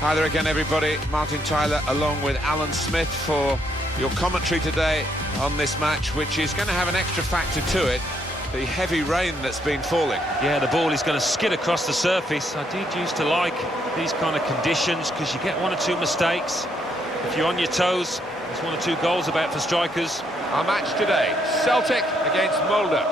Hi there again, everybody. Martin Tyler along with Alan Smith for your commentary today on this match, which is going to have an extra factor to it, the heavy rain that's been falling. Yeah, the ball is going to skid across the surface. I did used to like these kind of conditions because you get one or two mistakes. If you're on your toes, there's one or two goals about for strikers. Our match today, Celtic against Molde.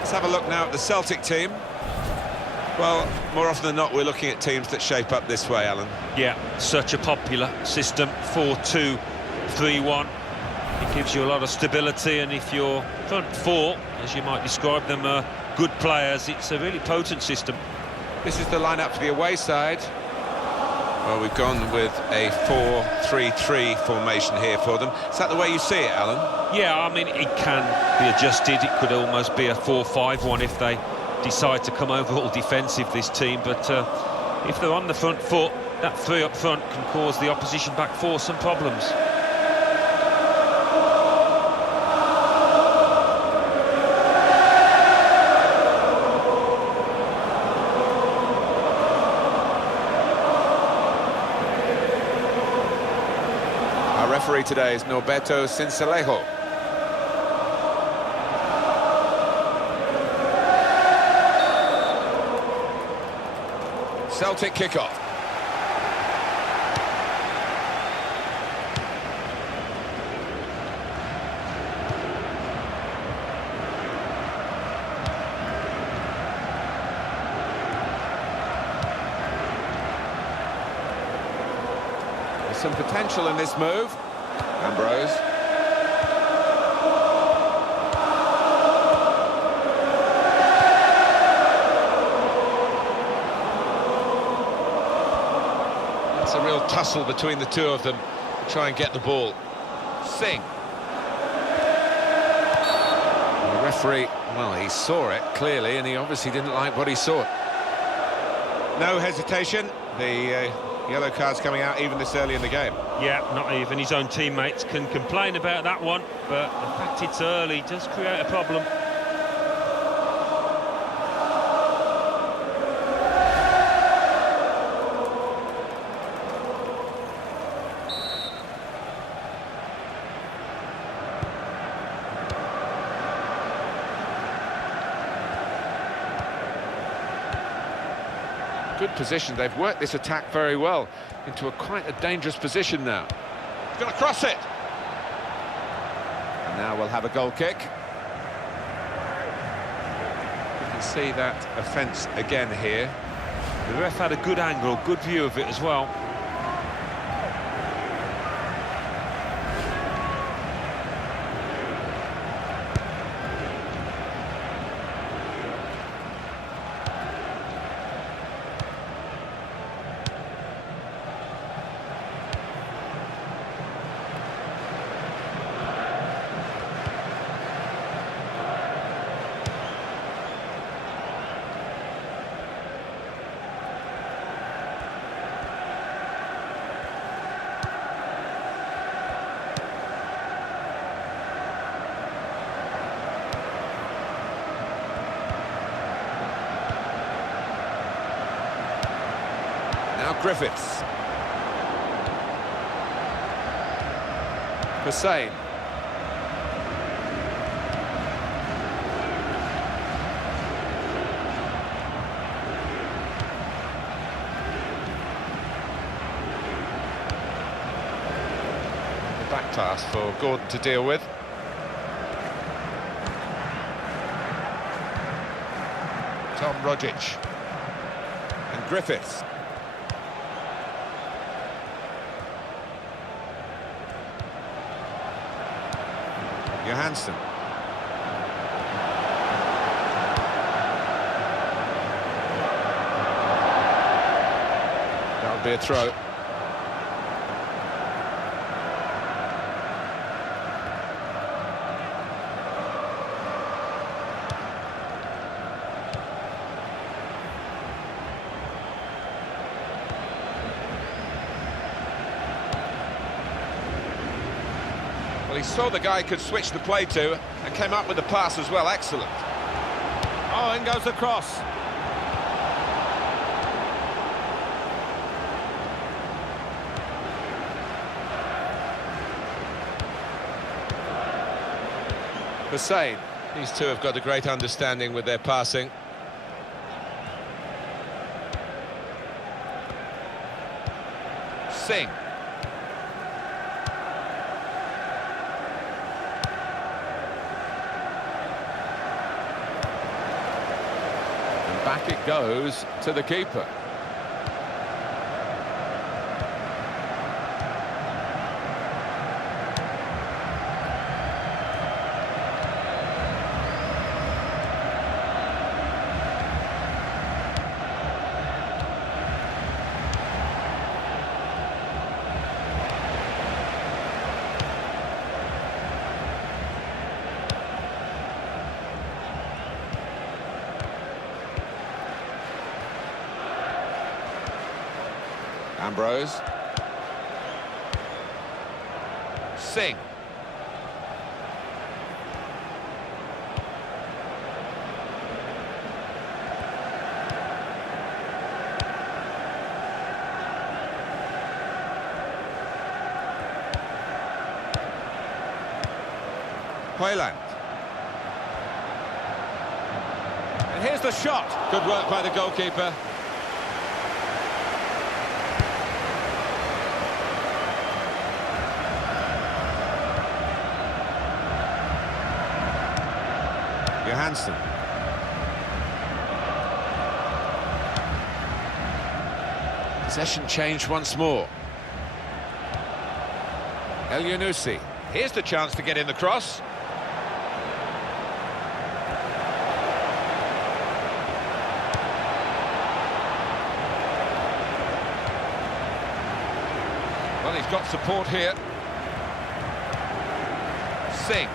Let's have a look now at the Celtic team. Well, more often than not, we're looking at teams that shape up this way, Alan. Yeah, such a popular system, 4-2-3-1. It gives you a lot of stability, and if your front four, as you might describe them, are good players, it's a really potent system. This is the lineup for the away side. Well, we've gone with a 4-3-3 formation here for them. Is that the way you see it, Alan? Yeah, I mean, it can be adjusted. It could almost be a 4-5-1 if they decide to come over all defensive, this team. But if they're on the front foot, that three up front can cause the opposition back four some problems. Our referee today is Norberto Sincelejo. Celtic kick-off. There's some potential in this move. Ambrose. It's a real tussle between the two of them to try and get the ball. Singh. And the referee, well, he saw it clearly, and he obviously didn't like what he saw. No hesitation. The yellow card's coming out even this early in the game. Yeah, not even his own teammates can complain about that one, but the fact it's early does create a problem. Good position. They've worked this attack very well into quite a dangerous position now. He's going to cross it. And now we'll have a goal kick. You can see that offence again here. The ref had a good angle, good view of it as well. Now Griffiths. Hussein. The back pass for Gordon to deal with. Tom Rogic. And Griffiths. Johansson. That would be a throw. he saw the guy could switch the play to and came up with the pass as well. Excellent. Oh, in goes the cross. Hussein. These two have got a great understanding with their passing. Singh. And back it goes to the keeper. Ambrose. Singh. Hoyland. And here's the shot. Good work by the goalkeeper. Johansson. Possession changed once more. El Yunusi. Here's the chance to get in the cross. Well, he's got support here. Singh.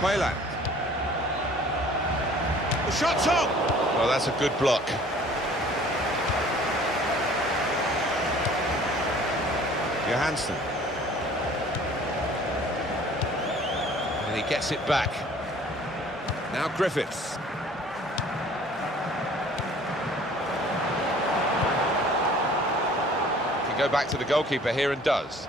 Hoyland. The shot's on! Well, that's a good block. Johansson. And he gets it back. Now Griffiths. Can go back to the goalkeeper here and does.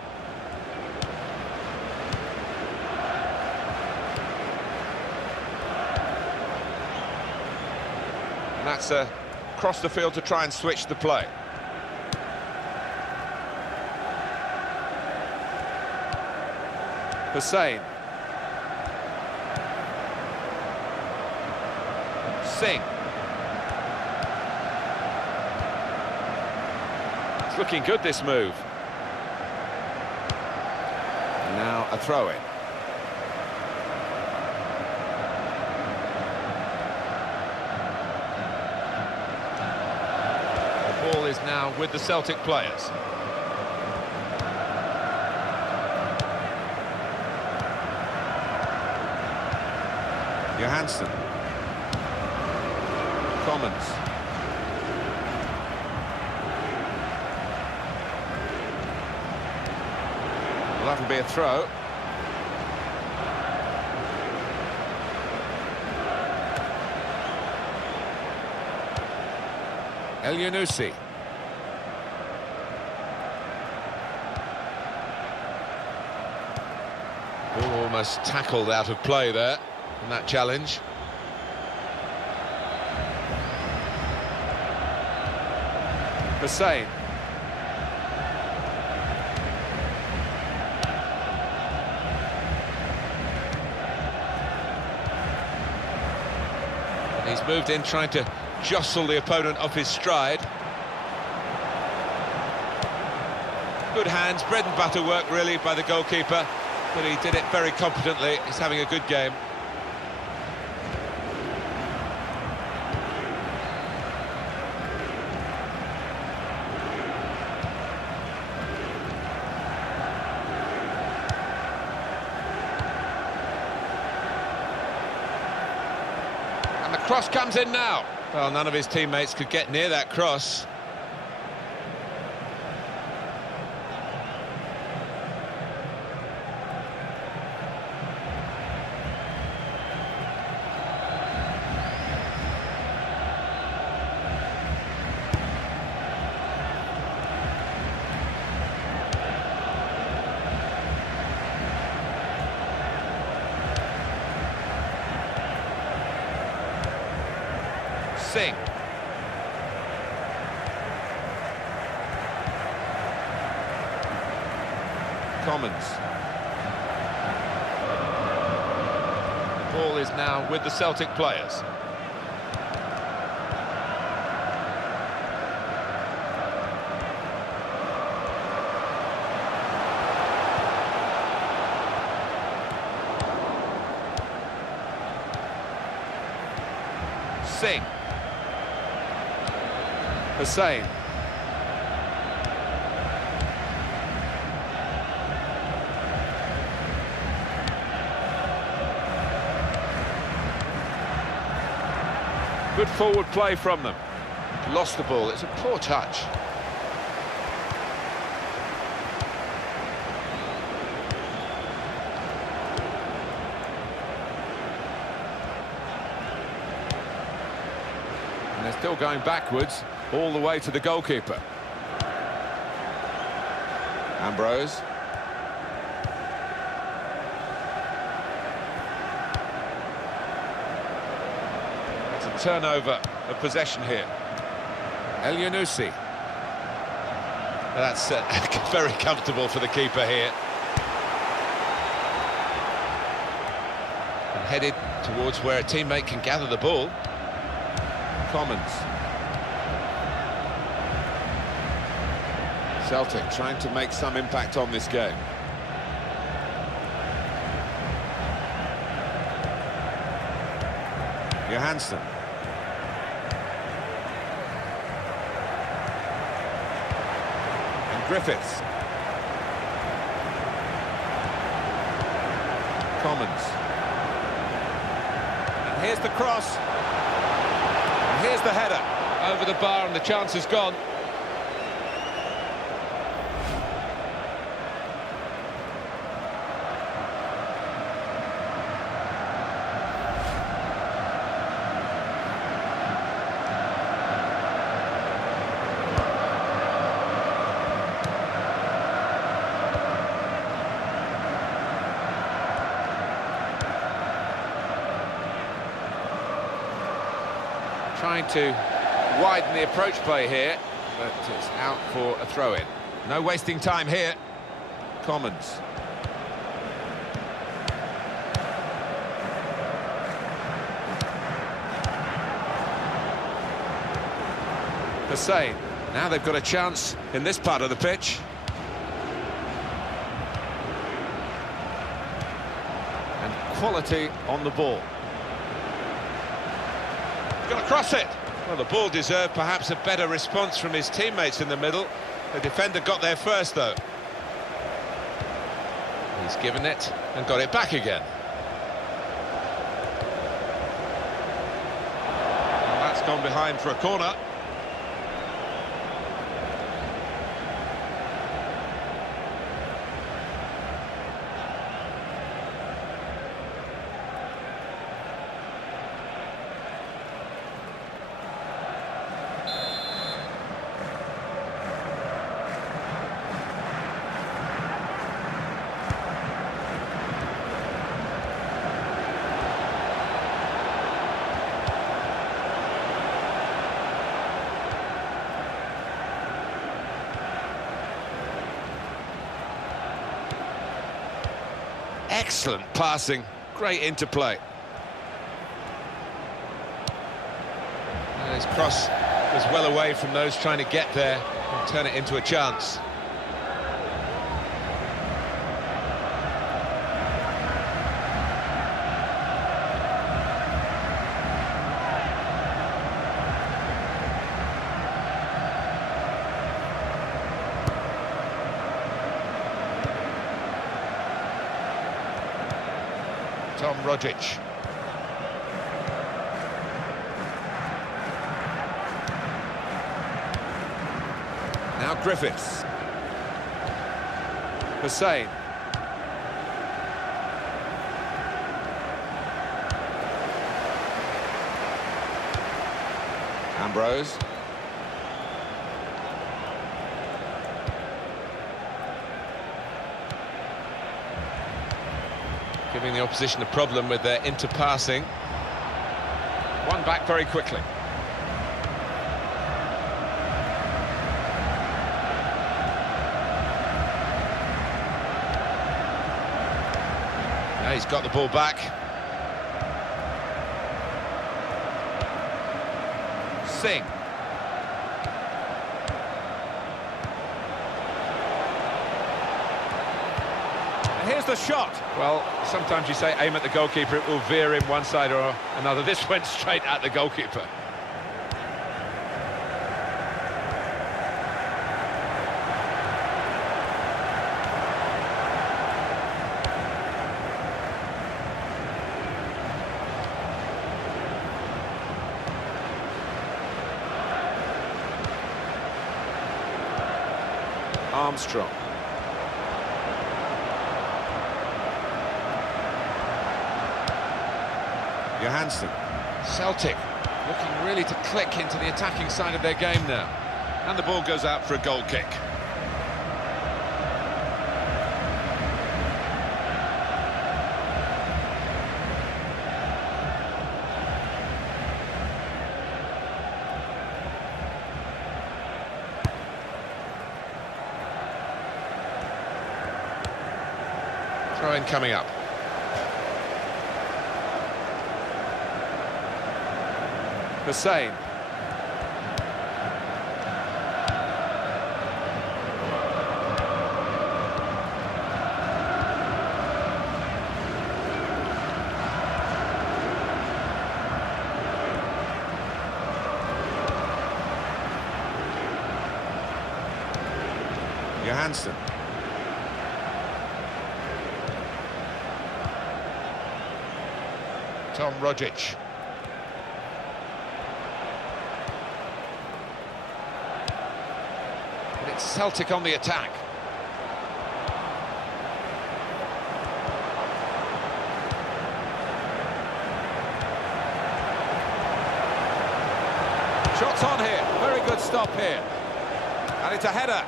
And that's across the field to try and switch the play. Hussein. Singh. It's looking good, this move. And now a throw-in. The ball is now with the Celtic players. Johansson. Commons. Well, that'll be a throw. El Yunusi. Ball almost tackled out of play there in that challenge. Hussein. He's moved in trying to jostle the opponent off his stride. Good hands, bread and butter work really by the goalkeeper, but he did it very competently. He's having a good game. cross comes in now. Well, none of his teammates could get near that cross. Singh. Commons. The ball is now with the Celtic players. Singh. Hussein. Good forward play from them. Lost the ball. It's a poor touch. And they're still going backwards. All the way to the goalkeeper. Ambrose. It's a turnover of possession here. El Yunusi. That's very comfortable for the keeper here. And headed towards where a teammate can gather the ball. Commons. Celtic trying to make some impact on this game. Johansson. And Griffiths. Commons. And here's the cross. And here's the header. Over the bar and the chance is gone. Trying to widen the approach play here, but it's out for a throw-in. No wasting time here. Commons. Hussein. Now they've got a chance in this part of the pitch. And quality on the ball. Got to cross it. Well, the ball deserved perhaps a better response from his teammates in the middle. The defender got there first, though. He's given it and got it back again. And that's gone behind for a corner. Excellent passing, great interplay. And his cross was well away from those trying to get there and turn it into a chance. Tom Rogic. Griffiths. Hussein. Ambrose. Giving the opposition a problem with their interpassing. One back very quickly. Now he's got the ball back. Singh. And here's the shot. Well, sometimes you say aim at the goalkeeper, it will veer in one side or another. This went straight at the goalkeeper. Armstrong. Johansson. Celtic looking really to click into the attacking side of their game now. And the ball goes out for a goal kick. Throw-in coming up. Hussein. Johansson. Tom Rogic. And it's Celtic on the attack. Shots on here. Very good stop here. And it's a header.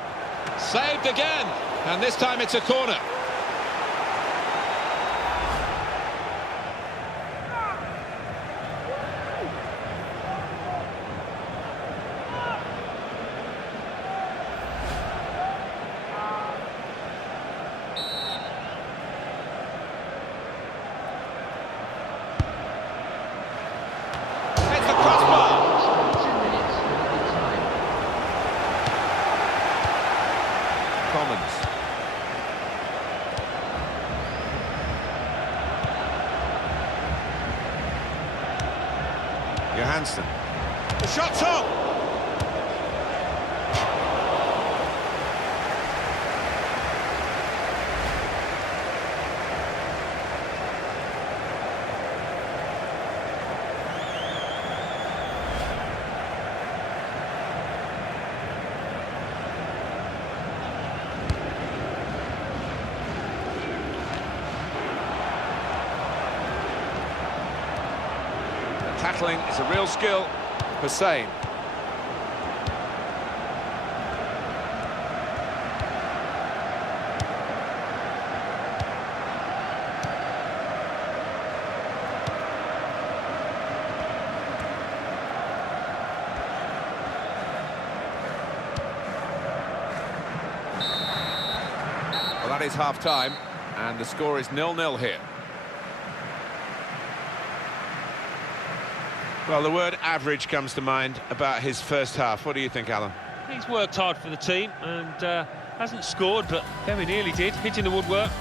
Saved again. And this time it's a corner. Johansson. The shot's on! Tackling is a real skill. Hussein. Well, that is half-time, and the score is 0-0 here. Well, the word average comes to mind about his first half. What do you think, Alan? He's worked hard for the team and hasn't scored, but very nearly did, hitting the woodwork.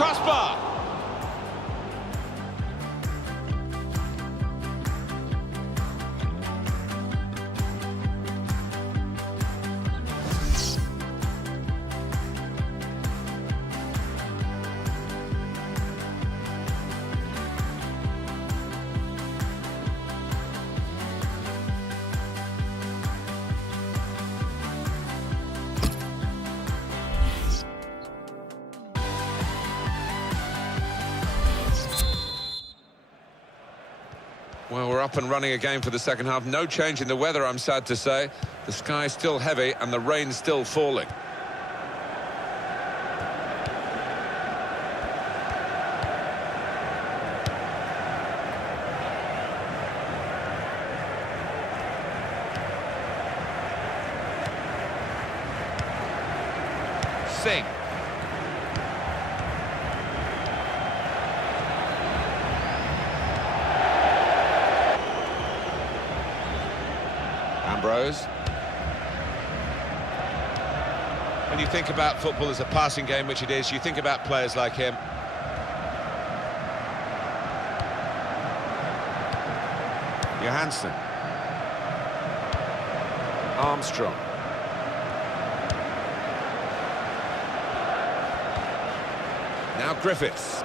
crossbar. Well, we're up and running again for the second half. No change in the weather, I'm sad to say. The sky's still heavy and the rain's still falling. Singh. Ambrose. When you think about football as a passing game, which it is, you think about players like him. Johansson. Armstrong. Now Griffiths.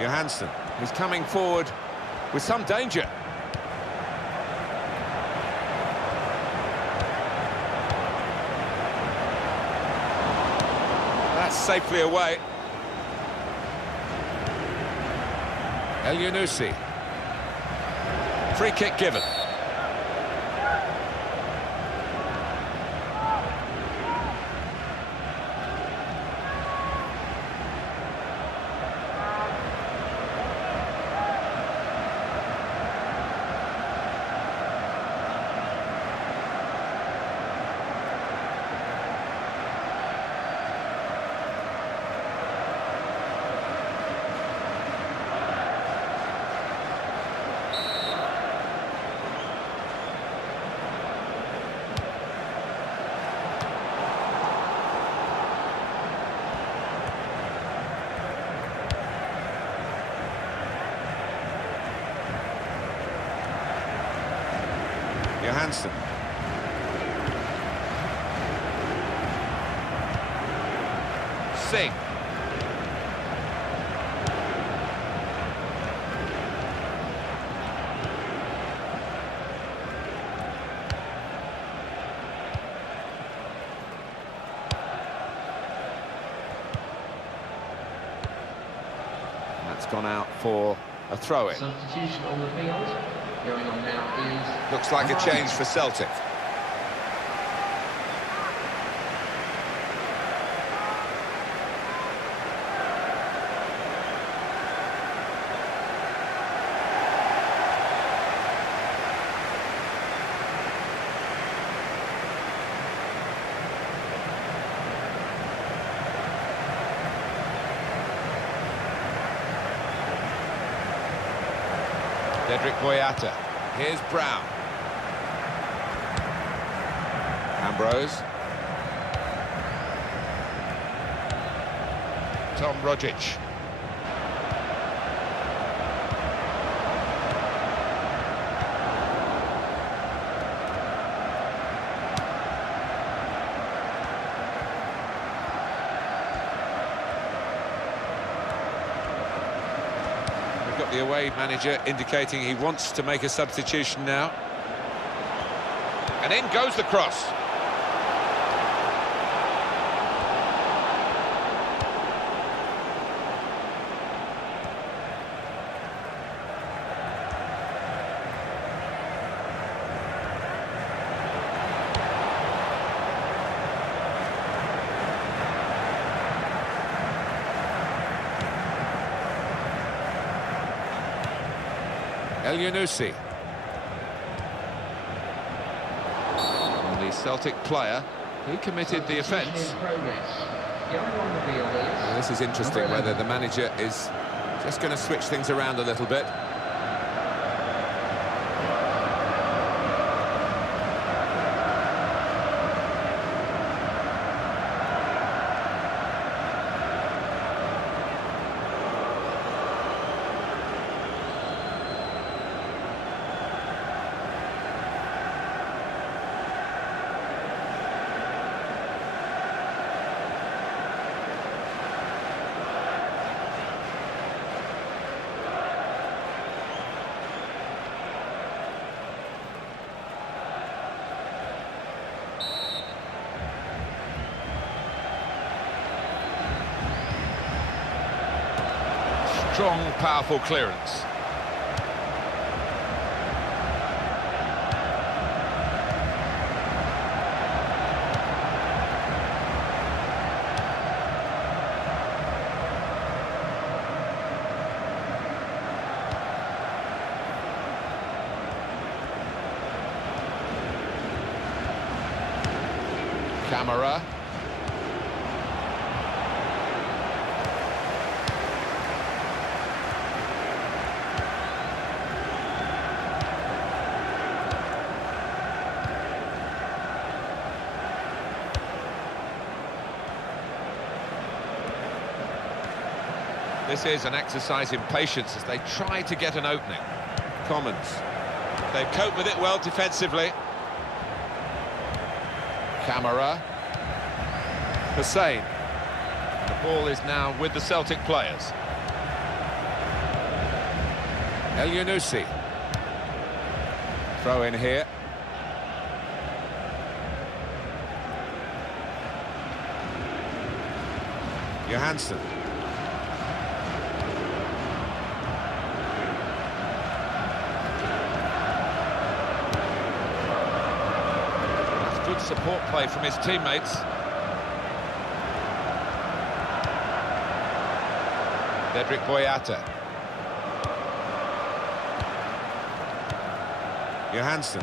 Johansson, who's coming forward with some danger. That's safely away. El Yunusi. Free kick given. Johansson. Singh. That's gone out for a throw-in. Substitution on the field. Going on now is... Looks like a change for Celtic. Cedric Boyata. Here's Brown. Ambrose. Tom Rogic. Got the away manager indicating he wants to make a substitution now. And in goes the cross. El Yunusi. And the Celtic player who committed the offence. Well, this is interesting, whether the manager is just going to switch things around a little bit. Strong, powerful clearance. Camera. This is an exercise in patience as they try to get an opening. Commons. They've coped with it well defensively. Camera. Hussein. The ball is now with the Celtic players. El Yunusi. Throw in here. Johansson. That's good support play from his teammates. Cedric Boyata. Johansson.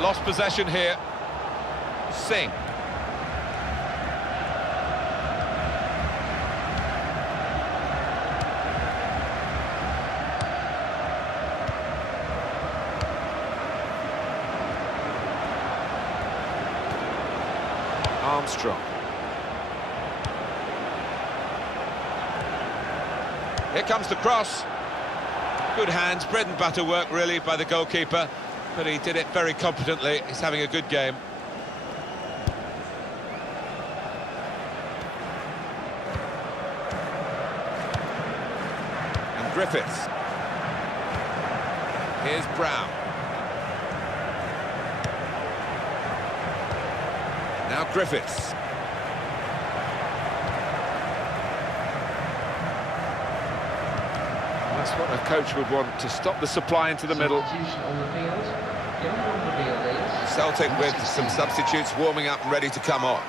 Lost possession here. Singh. Armstrong. Here comes the cross. Good hands, bread and butter work really by the goalkeeper, but he did it very competently. He's having a good game. And Griffiths. Here's Brown. Now Griffiths. That's what a coach would want, to stop the supply into the middle. Celtic with some substitutes warming up and ready to come on.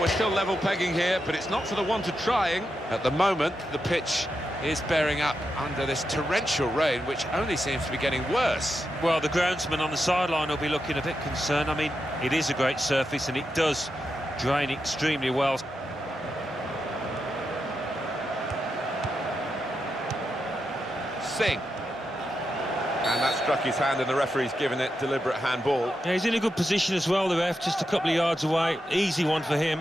We're still level pegging here, but it's not for the want of trying. At the moment, the pitch is bearing up under this torrential rain, which only seems to be getting worse. Well, the groundsman on the sideline will be looking a bit concerned. I mean, it is a great surface and it does drain extremely well. Singh. And that struck his hand, and the referee's given it deliberate handball. Yeah, he's in a good position as well, the ref, just a couple of yards away. Easy one for him.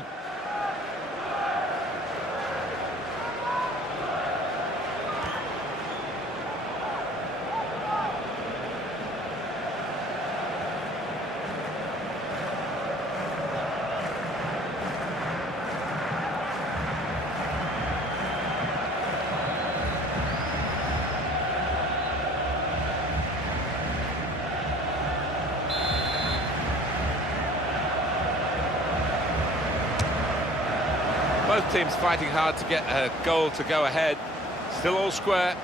Both teams fighting hard to get a goal to go ahead. Still all square.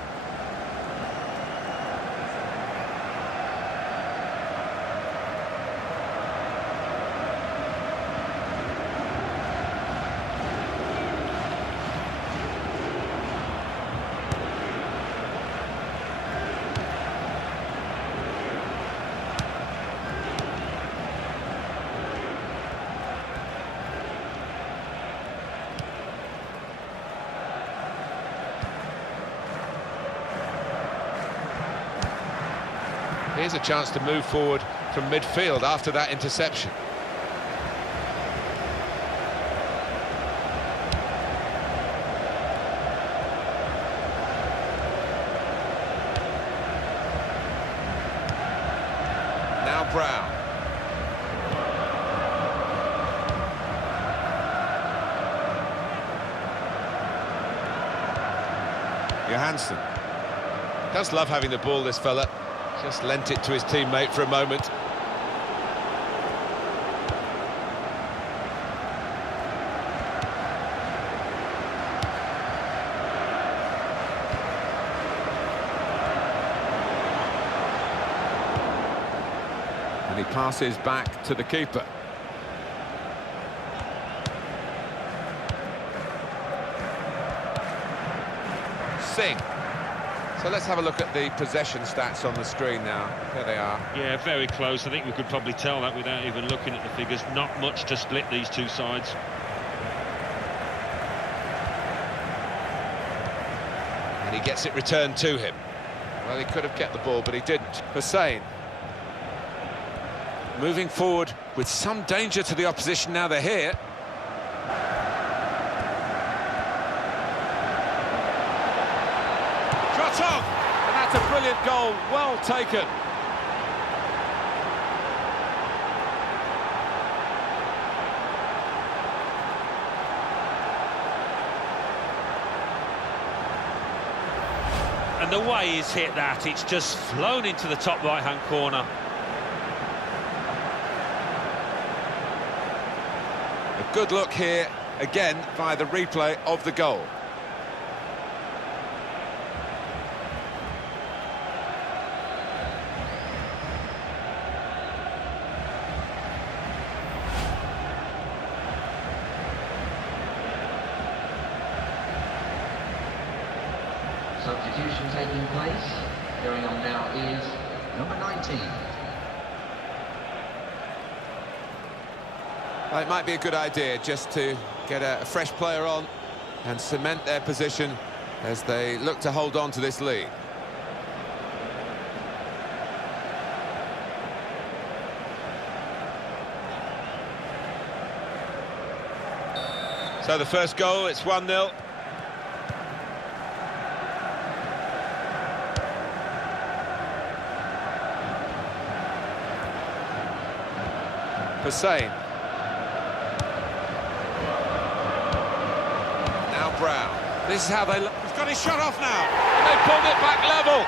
Here's a chance to move forward from midfield after that interception. Now Brown. Johansson. Does love having the ball, this fella. Just lent it to his teammate for a moment. And he passes back to the keeper. Singh. So let's have a look at the possession stats on the screen now. There they are. Yeah, very close. I think we could probably tell that without even looking at the figures. Not much to split these two sides. And he gets it returned to him. Well, he could have kept the ball, but he didn't. Hussein. Moving forward with some danger to the opposition now they're here. Shot on! And that's a brilliant goal, well taken. And the way he's hit that, it's just flown into the top right-hand corner. A good look here, again, via the replay of the goal. Substitution taking place. Going on now is number 19. Well, it might be a good idea just to get a fresh player on and cement their position as they look to hold on to this lead. So the first goal, it's 1-0. Hussein. Now Brown. This is how they look. He's got his shot off now. And they pulled it back level.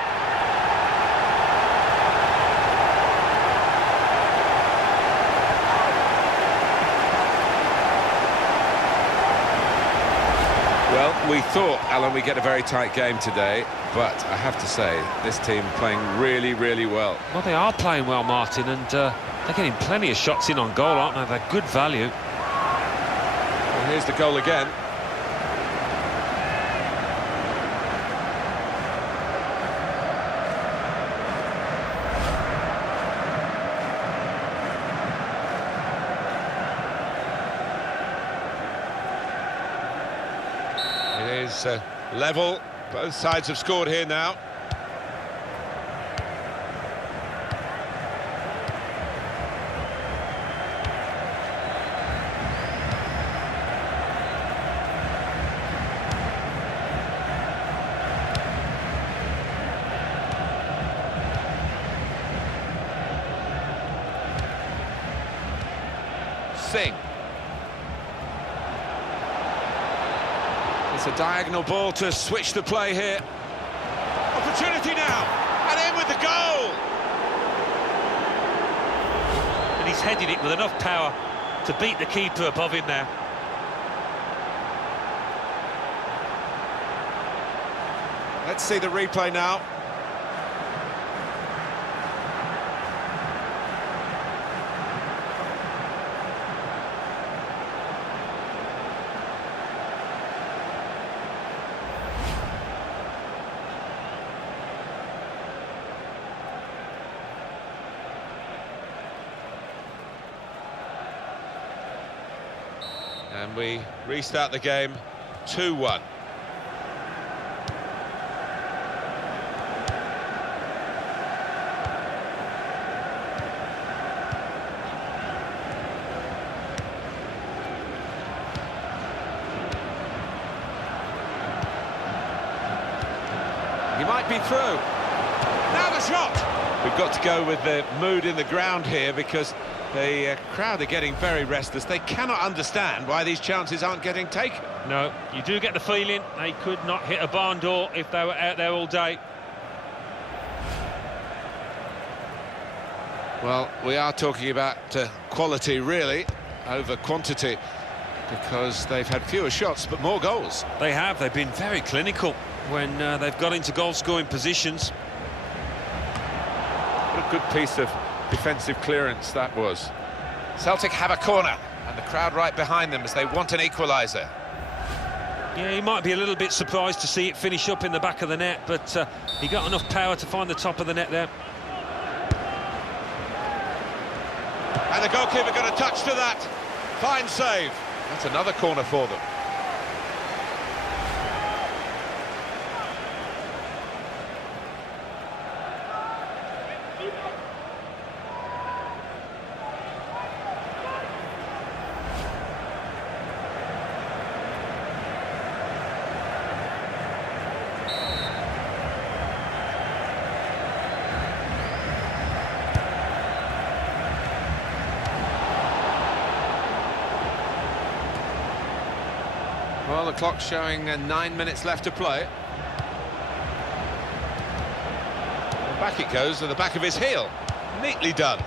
Well, we thought, Alan, we'd get a very tight game today, but I have to say, this team playing really, really well. Well, they are playing well, Martin, and they're getting plenty of shots in on goal, aren't they? They're good value. Well, here's the goal again. It is level. Both sides have scored here now. Singh. It's a diagonal ball to switch the play here. Opportunity now, and in with the goal! And he's headed it with enough power to beat the keeper above him there. Let's see the replay now. And we restart the game 2-1. might be through. Now the shot! We've got to go with the mood in the ground here, because the crowd are getting very restless. They cannot understand why these chances aren't getting taken. No, you do get the feeling they could not hit a barn door if they were out there all day. Well, we are talking about quality, really, over quantity, because they've had fewer shots but more goals. They have. They've been very clinical when they've got into goal-scoring positions. What a good piece of defensive clearance that was. Celtic have a corner, and the crowd right behind them as they want an equaliser. Yeah, he might be a little bit surprised to see it finish up in the back of the net, but he got enough power to find the top of the net there. And the goalkeeper got a touch to that. Fine save. That's another corner for them. Well, the clock's showing 9 minutes left to play. And back it goes to the back of his heel. Neatly done.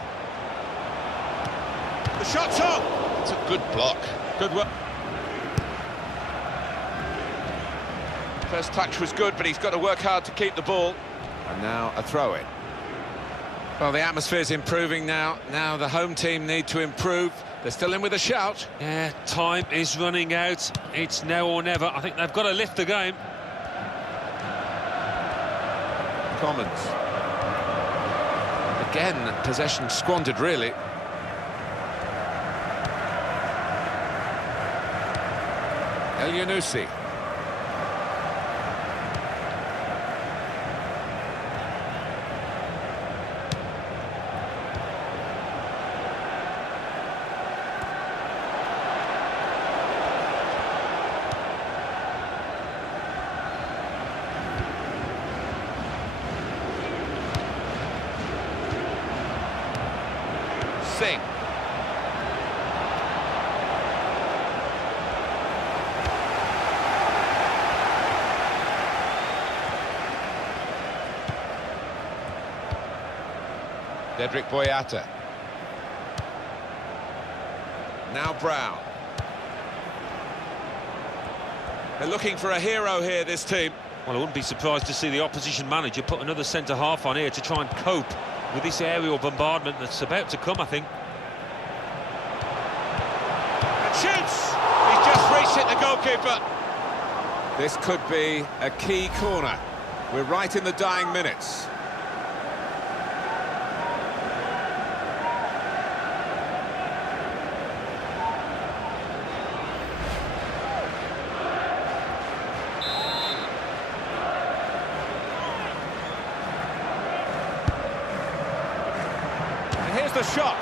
The shot's on! It's a good block. Good work. First touch was good, but he's got to work hard to keep the ball. And now a throw-in. Well, the atmosphere's improving now. Now the home team need to improve. They're still in with a shout. Yeah, time is running out. It's now or never. I think they've got to lift the game. Commons. Again, possession squandered, really. El Yunusi. Singh. Dedrick Boyata. Now Brown. They're looking for a hero here, this team. Well, I wouldn't be surprised to see the opposition manager put another centre-half on here to try and cope with this aerial bombardment that's about to come, I think. And shoots! He's just reached it, the goalkeeper. This could be a key corner. We're right in the dying minutes. Here's the shot.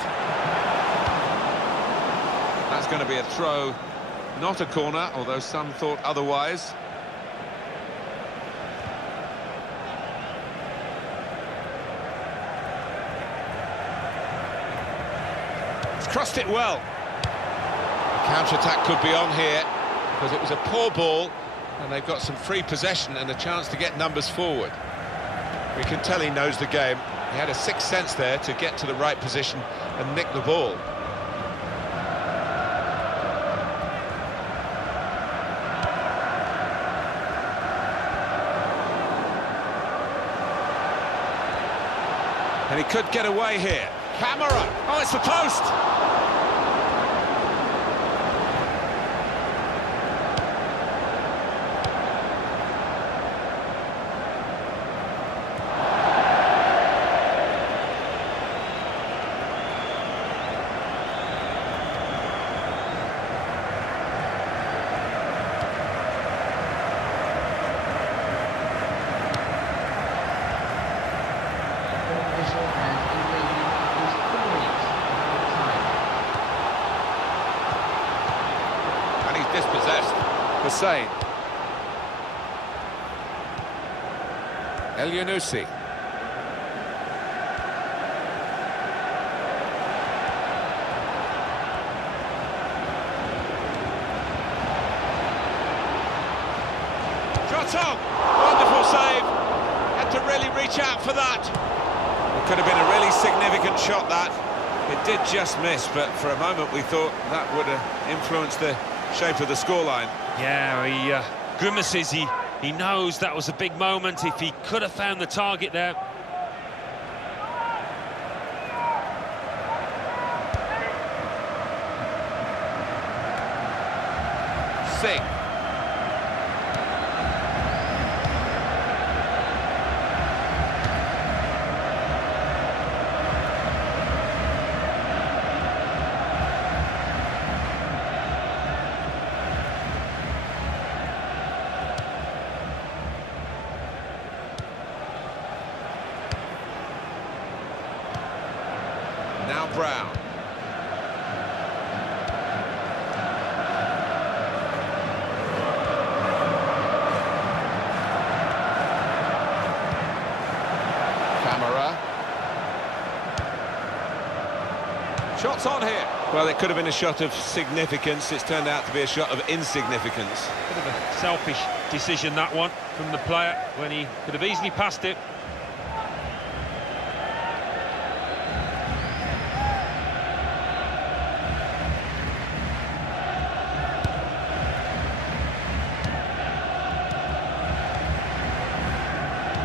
That's going to be a throw, not a corner, although some thought otherwise. He's crossed it well. The counter-attack could be on here, because it was a poor ball, and they've got some free possession and a chance to get numbers forward. We can tell he knows the game. He had a sixth sense there to get to the right position and nick the ball. And he could get away here. Camera! Oh, it's the post! Dispossessed. Hussein. El-Yunusi. Shot on! Wonderful save. Had to really reach out for that. It could have been a really significant shot, that. It did just miss, but for a moment we thought that would have influenced the shape of the scoreline. Yeah, he grimaces. He knows that was a big moment. If he could have found the target there. Sing. Now Brown. Camera. Shots on here. Well, it could have been a shot of significance. It's turned out to be a shot of insignificance. Bit of a selfish decision, that one, from the player, when he could have easily passed it.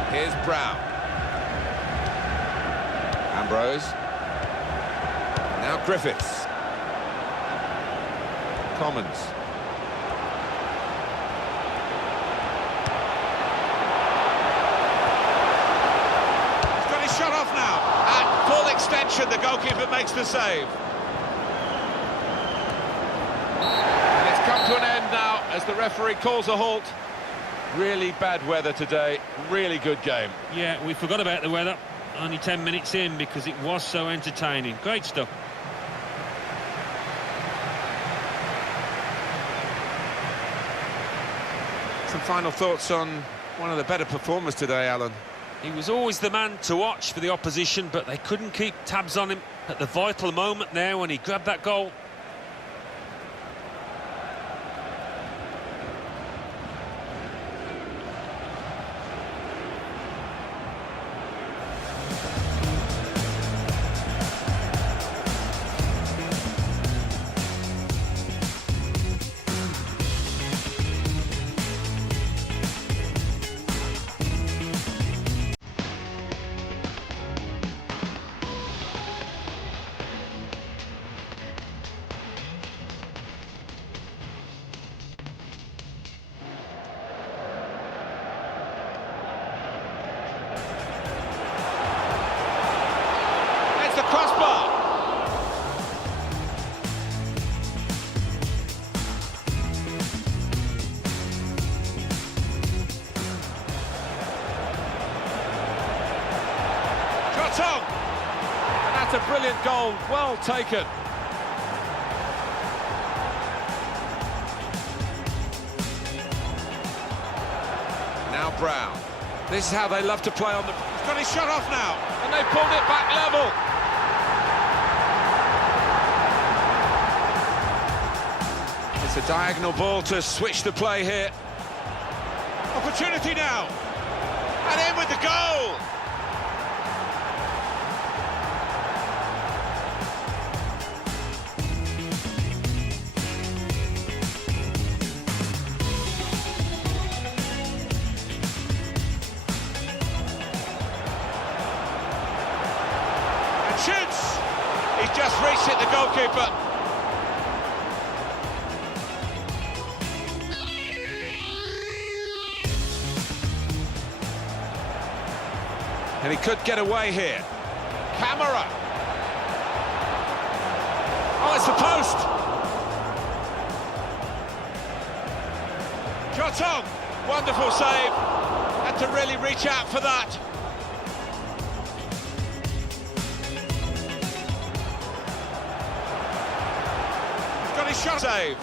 Here's Brown. Ambrose. Now Griffiths. Commons. He's got his shot off now. At full extension, the goalkeeper makes the save. And it's come to an end now as the referee calls a halt. Really bad weather today, really good game. Yeah, we forgot about the weather, only 10 minutes in, because it was so entertaining. Great stuff. Some final thoughts on one of the better performers today, Alan. He was always the man to watch for the opposition, but they couldn't keep tabs on him at the vital moment there when he grabbed that goal. The crossbar. Shot on. And that's a brilliant goal, well taken. Now Brown. This is how they love to play on the... He's got his shot off now, and they pulled it back level. It's a diagonal ball to switch the play here. Opportunity now. And in with the goal. And shoots. He's just reached it, the goalkeeper. And he could get away here. Camera. Oh, it's the post. Shot on. Wonderful save. Had to really reach out for that. He's got his shot save.